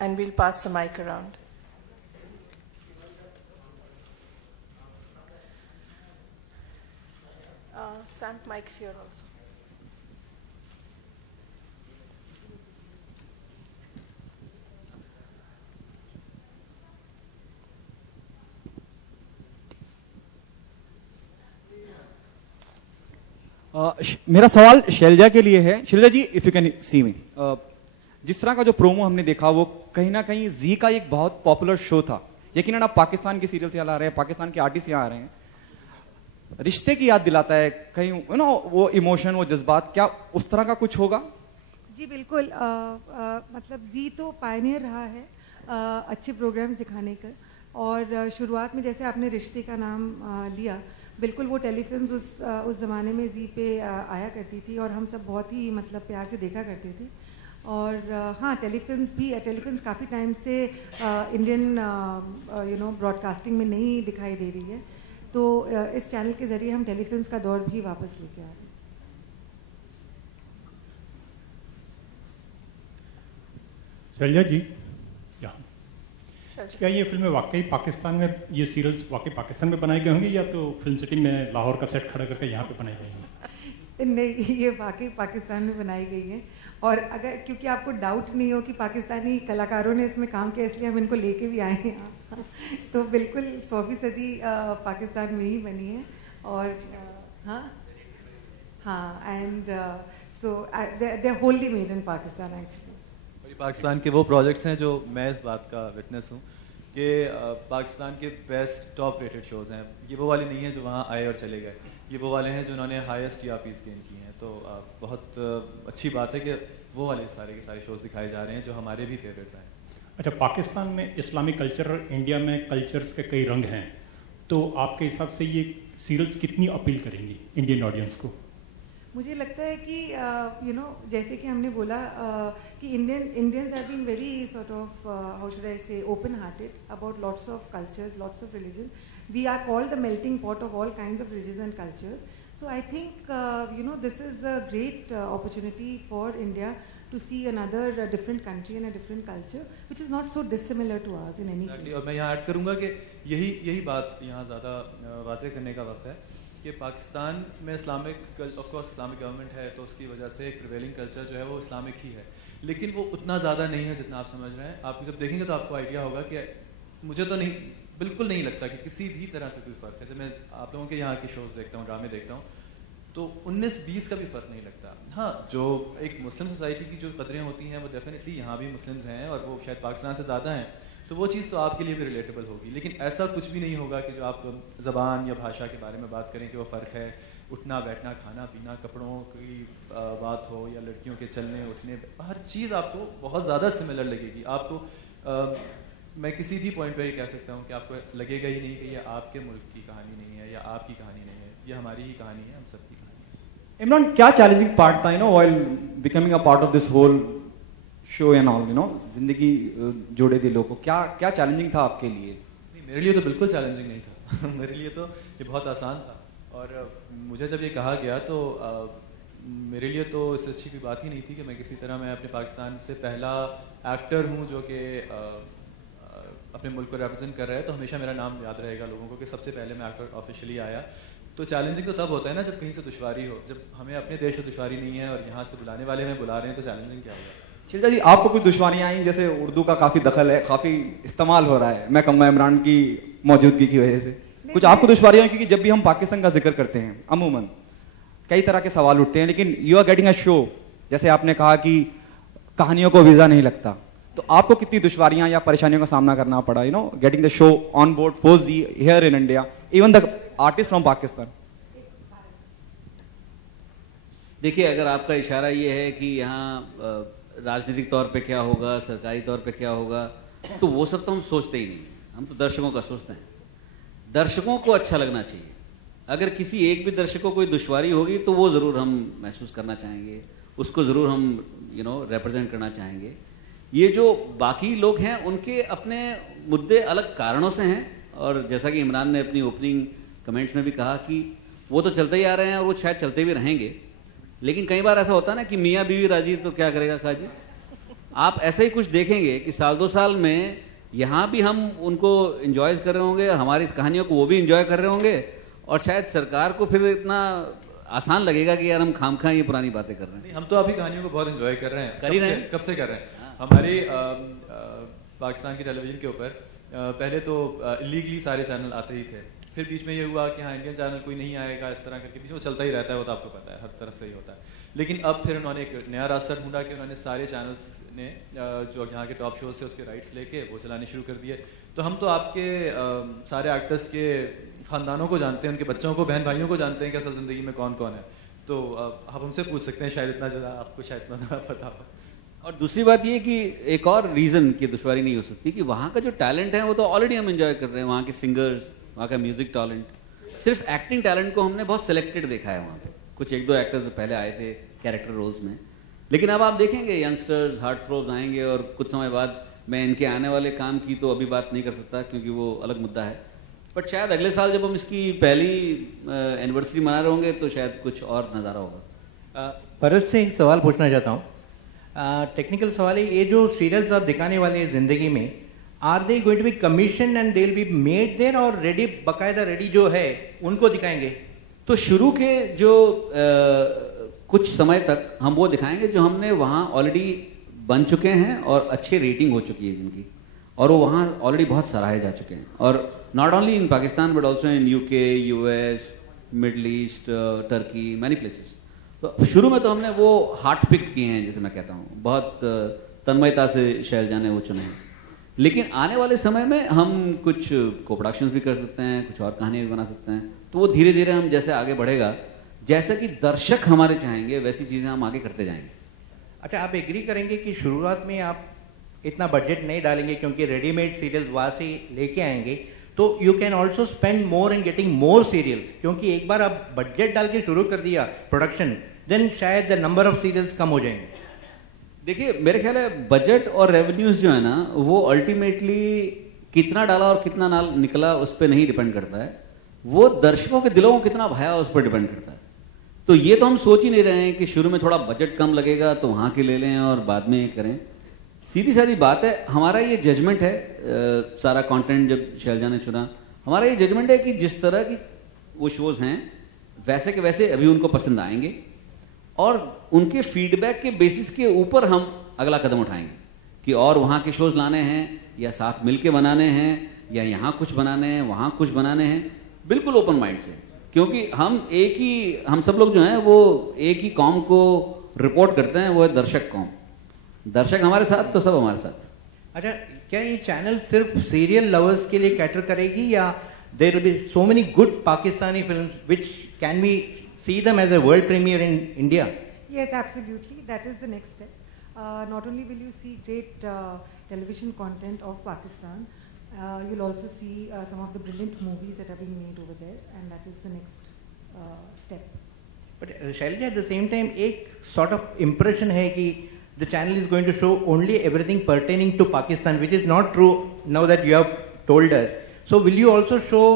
and we'll pass the mic around. Sam, mic's here also. मेरा सवाल शैलजा के लिए है। शैलजा जी, इफ यू कैन सी मी, जिस तरह का जो प्रोमो हमने देखा वो कहीं ना कहीं जी का एक बहुत पॉपुलर शो था। यकीनन आप पाकिस्तान के सीरियल से यहाँ आ रहे हैं, पाकिस्तान के आर्टिस्ट यहाँ आ रहे हैं, रिश्ते की याद दिलाता है कहीं, वो इमोशन, वो जज्बात, क्या उस तरह का कुछ होगा? जी बिल्कुल। मतलब जी तो पायनियर रहा है अच्छे प्रोग्राम्स दिखाने का, और शुरुआत में जैसे आपने रिश्ते का नाम लिया, बिल्कुल वो टेलीफिल्म्स उस ज़माने में जी पे आया करती थी और हम सब बहुत ही मतलब प्यार से देखा करते थे। और हाँ, टेलीफिल्म्स काफ़ी टाइम से इंडियन ब्रॉडकास्टिंग में नहीं दिखाई दे रही है, तो इस चैनल के ज़रिए हम टेलीफिल्म्स का दौर भी वापस लेके आ रहे हैं। शैलजा जी, क्या ये फिल्में वाकई पाकिस्तान में, ये सीरियल्स वाकई पाकिस्तान में बनाए गए होंगे या तो फिल्म सिटी में लाहौर का सेट खड़ा करके यहाँ पे बनाई गई हैं? नहीं, ये वाकई पाकिस्तान में बनाई गई हैं। और अगर क्योंकि आपको डाउट नहीं हो कि पाकिस्तानी कलाकारों ने इसमें काम किया, इसलिए हम इनको लेके भी आए हैं तो बिल्कुल 100% पाकिस्तान में ही बनी है। और हाँ, and so they are wholly made in Pakistan actually. Pakistan के वो प्रोजेक्ट्स हैं जो मैं इस बात का विटनेस हूँ कि पाकिस्तान के बेस्ट टॉप रेटेड शोज़ हैं। ये वो वाले नहीं हैं जो वहाँ आए और चले गए, ये वो वाले हैं जो उन्होंने हाईएस्ट टीआरपीज़ गेन की हैं। तो बहुत अच्छी बात है कि वो वाले सारे के सारे शोज़ दिखाए जा रहे हैं जो हमारे भी फेवरेट हैं। अच्छा, पाकिस्तान में इस्लामिक कल्चर, इंडिया में कल्चर्स के कई रंग हैं, तो आपके हिसाब से ये सीरियल्स कितनी अपील करेंगी इंडियन ऑडियंस को? मुझे लगता है कि जैसे कि हमने बोला कि Indians have been very sort of how should I say open hearted about lots of cultures, lots of religion. We are called the melting pot of all kinds of religion and cultures. So I think this is a great opportunity for India to see another different country and a different culture which is not so dissimilar to ours in any case. और मैं यहाँ add करूँगा कि यही बात यहाँ ज़्यादा वाज़ेह करने का वक्त है कि पाकिस्तान में Islamic, of course Islamic government है तो उसकी वजह से एक प्रिवेलिंग कल्चर जो है वो इस्लामिक ही है, लेकिन वो उतना ज़्यादा नहीं है जितना आप समझ रहे हैं। आप जब देखेंगे तो आपको आइडिया होगा कि मुझे तो बिल्कुल नहीं लगता कि किसी भी तरह से कोई फ़र्क है। जब मैं आप लोगों के यहाँ की शोज़ देखता हूँ, ड्रामे देखता हूँ, तो 19-20 का भी फ़र्क नहीं लगता। हाँ, जो एक मुस्लिम सोसाइटी की जो कदरें होती हैं वो डेफिनेटली यहाँ भी मुस्लिम्स हैं और वो शायद पाकिस्तान से ज़्यादा हैं, तो वो चीज़ तो आपके लिए भी रिलेटेबल होगी। लेकिन ऐसा कुछ भी नहीं होगा कि जो आप ज़बान या भाषा के बारे में बात करें कि वो फ़र्क है, उठना बैठना, खाना पीना, कपड़ों की बात हो या लड़कियों के चलने उठने, हर चीज़ आपको बहुत ज़्यादा सिमिलर लगेगी। आपको मैं किसी भी पॉइंट पे ये कह सकता हूँ कि आपको लगेगा ही नहीं कि ये आपके मुल्क की कहानी नहीं है या आपकी कहानी नहीं है, ये हमारी ही कहानी है, हम सबकी कहानी है। इमरान, क्या चैलेंजिंग पार्ट था while becoming a part of this whole show and all, जिंदगी जोड़े दिलों को, क्या चैलेंजिंग था आपके लिए? नहीं, मेरे लिए तो बिल्कुल चैलेंजिंग नहीं था मेरे लिए तो ये बहुत आसान था। और मुझे जब ये कहा गया तो मेरे लिए तो इससे अच्छी कोई बात ही नहीं थी कि मैं किसी तरह मैं अपने पाकिस्तान से पहला एक्टर हूँ जो कि अपने मुल्क को रिप्रेजेंट कर रहा है, तो हमेशा मेरा नाम याद रहेगा लोगों को कि सबसे पहले मैं एक्टर ऑफिशियली आया। तो चैलेंजिंग तो तब होता है ना जब कहीं से दुश्वारी हो, जब हमें अपने देश से दुश्वारी नहीं है और यहाँ से बुलाने वाले हमें बुला रहे हैं, तो चैलेंजिंग क्या होगा? शैलजा जी, आपको कुछ दुश्वारियाँ आई? जैसे उर्दू का काफ़ी दखल है, काफ़ी इस्तेमाल हो रहा है, मैं कहूँगा इमरान की मौजूदगी की वजह से कुछ आपको दुश्वारियाँ? क्योंकि जब भी हम पाकिस्तान का जिक्र करते हैं अमूमन कई तरह के सवाल उठते हैं, लेकिन you are getting a show, जैसे आपने कहा कि कहानियों को वीज़ा नहीं लगता, तो आपको कितनी दुश्वारियां या परेशानियों का सामना करना पड़ा getting the show on board for the here in India, even the artist from Pakistan? देखिए, अगर आपका इशारा ये है कि यहाँ राजनीतिक तौर पे क्या होगा, सरकारी तौर पे क्या होगा, तो वो सब तो हम सोचते ही नहीं, हम तो दर्शकों का सोचते हैं। दर्शकों को अच्छा लगना चाहिए। अगर किसी एक भी दर्शक को कोई दुश्वारी होगी तो वो ज़रूर हम महसूस करना चाहेंगे, उसको ज़रूर हम रिप्रेजेंट करना चाहेंगे। ये जो बाकी लोग हैं उनके अपने मुद्दे अलग कारणों से हैं, और जैसा कि इमरान ने अपनी ओपनिंग कमेंट्स में भी कहा कि वो तो चलते ही आ रहे हैं और वो शायद चलते भी रहेंगे, लेकिन कई बार ऐसा होता है ना कि मियाँ बीवी राजी तो क्या करेगा काजी, आप ऐसा ही कुछ देखेंगे कि साल 2 साल में यहाँ भी हम उनको एंजॉय कर रहे होंगे, हमारी इस कहानियों को वो भी एंजॉय कर रहे होंगे, और शायद सरकार को फिर इतना आसान लगेगा कि यार हम खामखा ये पुरानी बातें कर रहे हैं। नहीं, हम तो अभी कहानियों को बहुत एंजॉय कर रहे हैं। कर ही रहे हैं। कब से कर रहे हैं। हमारी पाकिस्तान की टेलीविजन के ऊपर पहले तो इलीगली सारे चैनल आते ही थे, फिर बीच में ये हुआ कि हाँ इंडियन चैनल कोई नहीं आएगा, इस तरह करके बीच में चलता ही रहता है, वो तो आपको पता है, हर तरफ से ही होता है। लेकिन अब फिर उन्होंने एक नया रास्ता ढूंढा कि उन्होंने सारे चैनल्स ने जो यहाँ के टॉप शोज थे उसके राइट्स लेके वो चलाने शुरू कर दिए। तो हम तो आपके सारे एक्टर्स के खानदानों को जानते हैं, उनके बच्चों को, बहन भाइयों को जानते हैं कि असल ज़िंदगी में कौन कौन है। तो आप हमसे पूछ सकते हैं, शायद इतना ज़्यादा आपको शायद इतना ज़्यादा पता हो। और दूसरी बात ये कि एक और रीज़न की दुश्वारी नहीं हो सकती कि वहाँ का जो टैलेंट है वो तो ऑलरेडी हम एंजॉय कर रहे हैं, वहाँ के सिंगर्स, वहाँ का म्यूजिक टैलेंट। सिर्फ एक्टिंग टैलेंट को हमने बहुत सिलेक्टेड देखा है वहाँ पे, कुछ 1-2 एक्टर्स पहले आए थे कैरेक्टर रोल्स में, लेकिन अब आप देखेंगे यंगस्टर्स हार्ट थ्रोब्स आएंगे, और कुछ समय बाद मैं इनके आने वाले काम की तो अभी बात नहीं कर सकता क्योंकि वो अलग मुद्दा है, बट शायद अगले साल जब हम इसकी पहली एनिवर्सरी मना रहे होंगे तो शायद कुछ और नज़ारा होगा। परस से एक सवाल पूछना चाहता हूँ, टेक्निकल सवाल है, ये जो सीरियल्स आप दिखाने वाले हैं ज़िंदगी में, are they going to be commission and they will be made there, और रेडी, बाकायदा रेडी जो है उनको दिखाएंगे? तो शुरू के जो कुछ समय तक हम वो दिखाएंगे जो हमने वहाँ ऑलरेडी बन चुके हैं और अच्छी रेटिंग हो चुकी है जिनकी, और वो वहाँ ऑलरेडी बहुत सराहे जा चुके हैं, और not only in Pakistan but also in UK, US, middle east, Turkey, many places. तो शुरू में तो हमने वो हार्ट पिक किए हैं, जैसे मैं कहता हूँ, बहुत तन्मयता से शैलजा ने वो चुने हैं, लेकिन आने वाले समय में हम कुछ को प्रोडक्शंस भी कर सकते हैं, कुछ और कहानियाँ भी बना सकते हैं, तो वो धीरे धीरे हम जैसे आगे बढ़ेगा, जैसा कि दर्शक हमारे चाहेंगे वैसी चीज़ें हम आगे करते जाएंगे। अच्छा, आप एग्री करेंगे कि शुरुआत में आप इतना बजट नहीं डालेंगे क्योंकि रेडीमेड सीरियल्स वहाँ से लेके आएंगे, तो you can also spend more in getting more serials, क्योंकि एक बार आप बजट डाल के शुरू कर दिया प्रोडक्शन, देन शायद द नंबर ऑफ सीरियल्स कम हो जाएंगे। देखिए, मेरे ख्याल है बजट और रेवेन्यूज जो है ना, वो अल्टीमेटली कितना डाला और कितना निकला उस पर नहीं डिपेंड करता है, वो दर्शकों के दिलों को कितना भाया उस पर डिपेंड करता है। तो ये तो हम सोच ही नहीं रहे हैं कि शुरू में थोड़ा बजट कम लगेगा तो वहाँ के ले लें और बाद में करें। सीधी सादी बात है, हमारा ये जजमेंट है, सारा कंटेंट जब शैलजा ने चुना, हमारा ये जजमेंट है कि जिस तरह की वो शोज़ हैं वैसे के वैसे अभी उनको पसंद आएंगे, और उनके फीडबैक के बेसिस के ऊपर हम अगला कदम उठाएंगे कि और वहाँ के शोज़ लाने हैं या साथ मिल के बनाने हैं या यहाँ कुछ बनाने हैं वहाँ कुछ बनाने हैं, बिल्कुल ओपन माइंड से, क्योंकि हम सब लोग जो हैं वो एक ही कॉम को रिपोर्ट करते हैं, वो है दर्शक कॉम। दर्शक हमारे साथ तो सब हमारे साथ। अच्छा, क्या ये चैनल सिर्फ सीरियल लवर्स के लिए कैटर करेगी, या there will be so many good Pakistani films which can we see them as a world premiere in India? Yes, absolutely. That is the next step. Not only will you see great television content of Pakistan, you'll also see some of the brilliant movies that are being made over there, and that is the next step. But Shailja, at the same time, एक sort of impression है कि the channel is going to show only everything pertaining to Pakistan, which is not true now that you have told us. So will you also show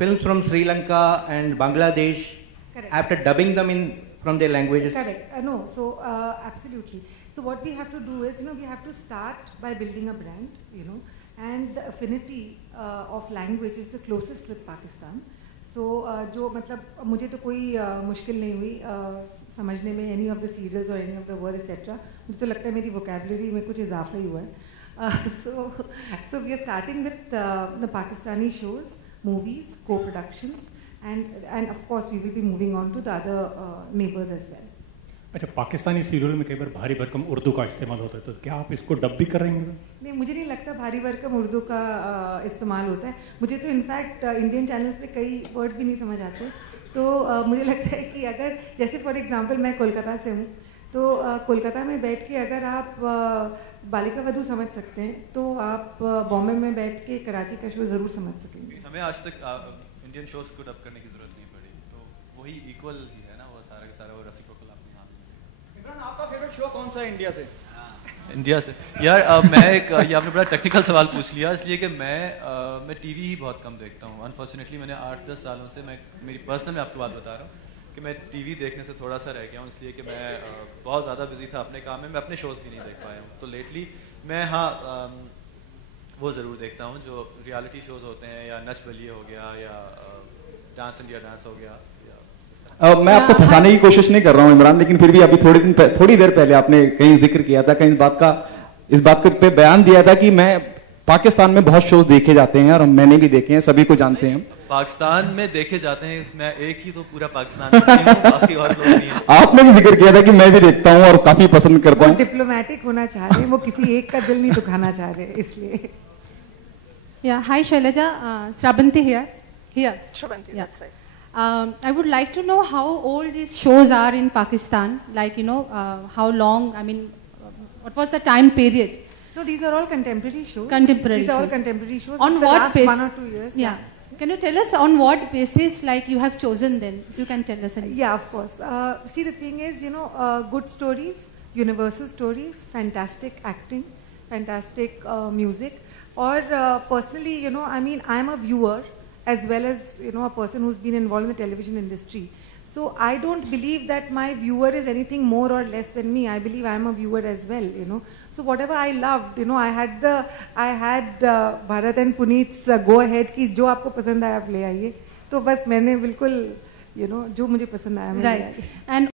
films from Sri Lanka and Bangladesh? Correct. After dubbing them in from their languages? Correct. No, so absolutely. So what we have to do is, we have to start by building a brand, and the affinity of language is the closest with Pakistan. So जो मतलब मुझे तो कोई मुश्किल नहीं हुई समझने में any of the serials or any of the words etc. मुझे तो लगता है मेरी vocabulary में कुछ इजाफा ही हुआ है. So we are starting with the Pakistani shows, movies, co-productions. And of course we will be moving on to the other neighbors as well. अच्छा, पाकिस्तानी सीरियल में कई बार भारी भरकम उर्दू का इस्तेमाल होता है, तो क्या आप इसको डब भी करेंगे? नहीं, मुझे नहीं लगता भारी भरकम उर्दू का इस्तेमाल होता है. मुझे तो इनफैक्ट इंडियन चैनल्स पे कई वर्ड्स भी नहीं समझ आते. तो मुझे लगता है कि अगर जैसे फॉर एग्जांपल मैं कोलकाता से हूँ, तो कोलकाता में बैठ के अगर आप बालिका वधू समझ सकते हैं, तो आप बॉम्बे में बैठ के कराची का शो ज़रूर समझ सकेंगे. हमें आज तक इंडियन शोज को डब करने की जरूरत नहीं पड़ी, तो वही इक्वल ही है ना, वो सारा का सारा वो रेसिप्रोकल आपके हाथ में. इमरान, आपका फेवरेट शो कौन सा है इंडिया से? इंडिया से यार, ये आपने बड़ा टेक्निकल सवाल पूछ लिया, इसलिए कि मैं टीवी ही बहुत कम देखता हूँ. अनफॉर्चुनेटली मैंने 8-10 सालों से, मेरी पर्सनल मैं आपको बात बता रहा हूँ कि मैं टीवी देखने से थोड़ा सा रह गया हूँ, इसलिए कि मैं बहुत ज़्यादा बिजी था अपने काम में, मैं अपने शोज़ भी नहीं देख पाया हूँ। तो लेटली मैं वो ज़रूर देखता हूँ जो रियलिटी शोज़ होते हैं, या नच बलिए हो गया, या डांस इंडिया डांस हो गया। मैं आपको फंसाने की कोशिश नहीं कर रहा हूँ इमरान, लेकिन फिर भी अभी थोड़ी देर पहले आपने कहीं जिक्र किया था, कहीं इस बात पे बयान दिया था कि मैं पाकिस्तान में बहुत शोज देखे जाते हैं और मैंने भी देखे हैं, सभी को जानते हैं। पाकिस्तान में देखे जाते हैं, मैं एक ही तो पूरा पाकिस्तान देखती हूँ, बाकी और लोग नहीं हैं। आपने भी जिक्र किया था कि मैं भी देखता हूँ और काफी पसंद करता हूँ। डिप्लोमेटिक होना चाह रहे हैं, वो किसी एक का दिल नहीं दुखाना चाह रहे, इसलिए। Yeah, hi Shailaja, Srabanti here. Shrabanti, Yeah. that's right. I would like to know how old these shows are in Pakistan. Like, how long, what was the time period? No, these are all contemporary shows. Contemporary These are all shows. contemporary shows. On the what last basis? 1 or 2 years. Yeah. Can you tell us on what basis, like, you have chosen them? If you can tell us. Yeah, of course. See, the thing is, good stories, universal stories, fantastic acting, fantastic music. Or personally, I'm a viewer as well as, a person who's been involved in the television industry. So I don't believe that my viewer is anything more or less than me. I believe I'm a viewer as well, So whatever I loved, I had Bharat and Puneet's go ahead कि जो आपको पसंद आया आप ले आइए. तो बस मैंने बिल्कुल, जो मुझे पसंद आया मैं ले आई. And